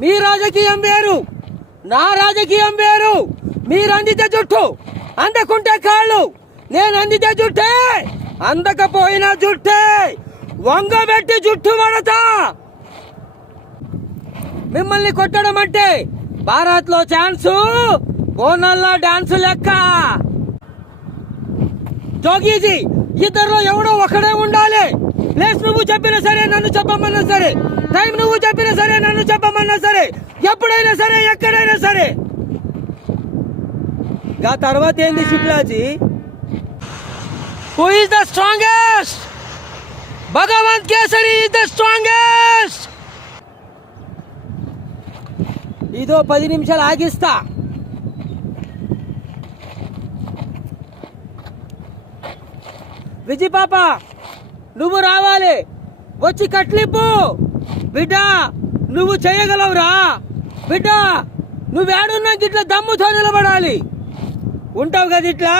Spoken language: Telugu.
మీ రాజకీయం వేరు, నా రాజకీయం వేరు. మీరు అందితే జుట్టు, అందకుంటే కాళ్ళు. నేను అందితే జుట్టే, అందకపోయినా జుట్టే. వంగబెట్టి జుట్టు పడతా. మిమ్మల్ని కొట్టడం అంటే భారత్ లో ఛాన్సు, బోనల్లో డాన్సు లెక్క. జోగీజీ, ఇద్దరులో ఎవడో ఒకడే ఉండాలి. ప్లేస్ నువ్వు చెప్పినా సరే, నన్ను చెప్పమన్నా సరే. టైం నువ్వు చెప్పినా సరే, నన్ను చెప్పమన్నా సరే. ఎప్పుడైనా సరే, ఎక్కడైనా సరే. ఆ తర్వాత ఏంది Shuklaji? Who is the strongest? Bhagavanth Kesari is the strongest. ఇదో 10 నిమిషాలు ఆగిస్తా. విజయ్ పాప, నువ్వు రావాలి, వచ్చి కట్లిప్పు. బిడ్డ, నువ్వు చేయగలవురా బిడ్డ. నువ్వేడున్నా గిట్ల దమ్ముతో నిలబడాలి. ఉంటావు కదా ఇట్లా.